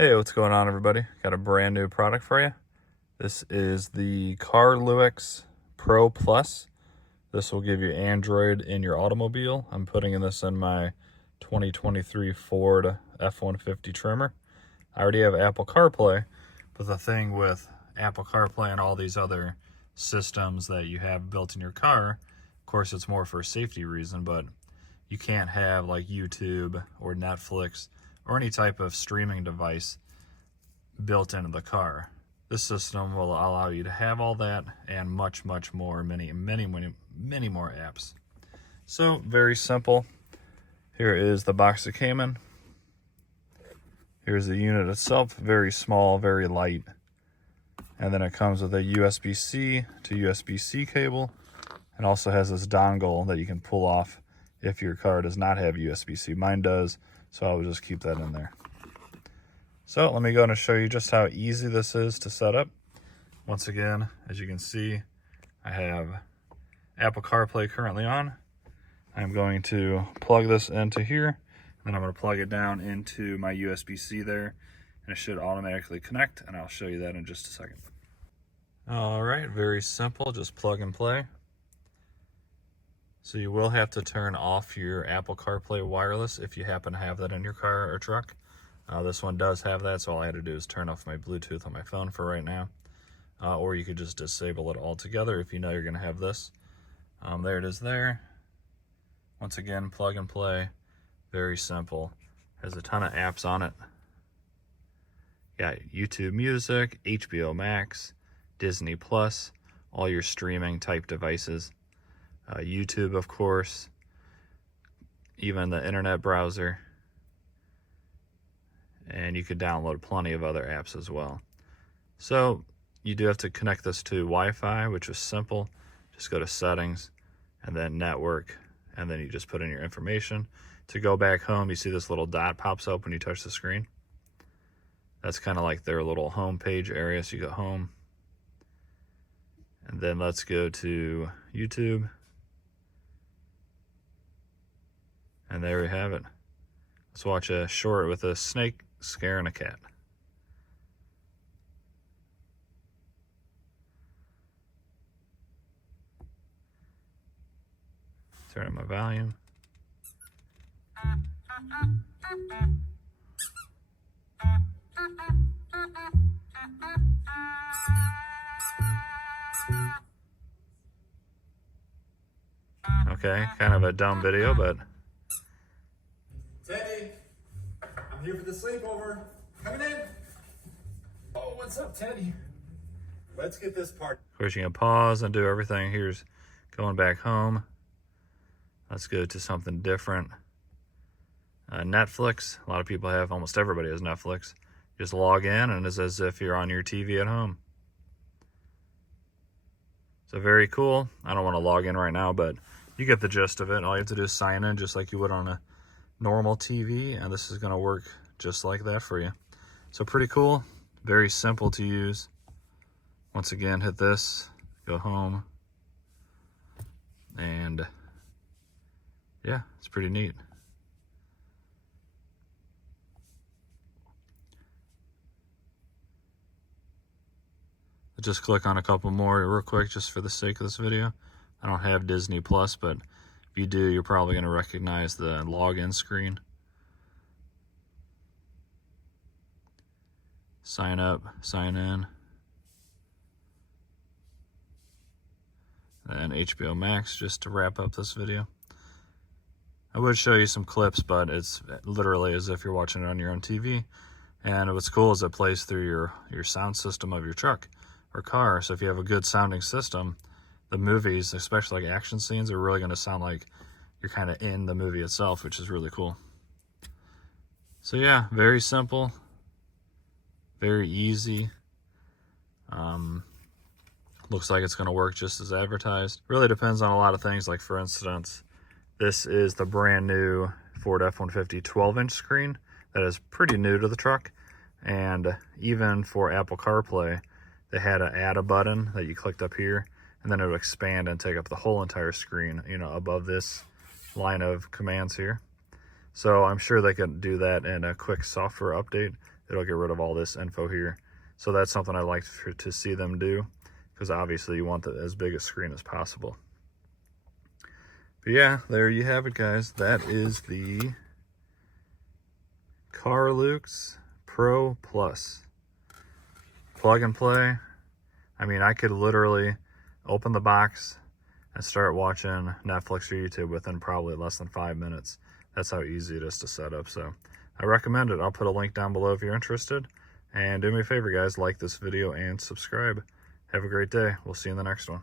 Hey, what's going on, everybody? Got a brand new product for you. This is the CARLUEX Pro Plus. This will give you Android in your automobile. I'm putting this in my 2023 Ford F-150 trimmer. I already have Apple CarPlay, but the thing with Apple CarPlay and all these other systems that you have built in your car, of course it's more for a safety reason, but you can't have like YouTube or Netflix or any type of streaming device built into the car. This system will allow you to have all that and much more, many more apps. So very simple. Here is the box it came in. Here's the unit itself, very small, very light. And then it comes with a USB-C to USB-C cable, and also has this dongle that you can pull off if your car does not have USB-C. Mine does, so I will just keep that in there. So let me go and show you just how easy this is to set up. Once again, as you can see, I have Apple CarPlay currently on. I'm going to plug this into here, and then I'm going to plug it down into my USB-C there, and it should automatically connect, and I'll show you that in just a second. All right, very simple, just plug and play. So you will have to turn off your Apple CarPlay wireless if you happen to have that in your car or truck. This one does have that, so all I had to do is turn off my Bluetooth on my phone for right now. Or you could just disable it altogether if you know you're going to have this. There it is there. Once again, plug and play. Very simple. Has a ton of apps on it. Got YouTube Music, HBO Max, Disney Plus, all your streaming type devices. YouTube, of course, even the internet browser, and you could download plenty of other apps as well. So you do have to connect this to Wi-Fi, which is simple. Just go to settings and then network, and then you just put in your information. To go back home, you see this little dot pops up when you touch the screen. That's kind of like their little home page area. So you go home, and then let's go to YouTube. And there we have it. Let's watch a short with a snake scaring a cat. Turn up my volume. Okay, kind of a dumb video, but Teddy, I'm here for the sleepover. Coming in. Oh, what's up, Teddy? Let's get this part. of course you can pause and do everything. Here's going back home. Let's go to something different. Netflix. A lot of people have, almost everybody has Netflix. Just log in and it's as if you're on your TV at home. So very cool. I don't want to log in right now, but you get the gist of it. All you have to do is sign in just like you would on a normal TV, and this is going to work just like that for you. So pretty cool, very simple to use. Once again, hit this, go home, and yeah, it's pretty neat. I'll just click on a couple more real quick just for the sake of this video. I don't have Disney Plus, but if you do, you're probably going to recognize the login screen. Sign up, sign in. And HBO Max, just to wrap up this video. I would show you some clips, but it's literally as if you're watching it on your own TV. And what's cool is it plays through your sound system of your truck or car. So if you have a good sounding system, the movies, especially like action scenes, are really going to sound like you're kind of in the movie itself, which is really cool. So yeah, very simple, very easy. Looks like it's going to work just as advertised. Really depends on a lot of things. Like for instance, this is the brand new Ford F-150 12-inch screen that is pretty new to the truck. And even for Apple CarPlay, they had to add a button that you clicked up here, and then it would expand and take up the whole entire screen, you know, above this line of commands here. So I'm sure they could do that in a quick software update it'll get rid of all this info here. So that's something I like to see them do, because obviously you want as big a screen as possible. But yeah, there you have it, guys. That is the CARLUEX Pro Plus. Plug and play. I mean, I could literally open the box and start watching Netflix or YouTube within probably less than 5 minutes. That's how easy it is to set up. So I recommend it. I'll put a link down below if you're interested. And do me a favor, guys, like this video and subscribe. Have a great day. We'll see you in the next one.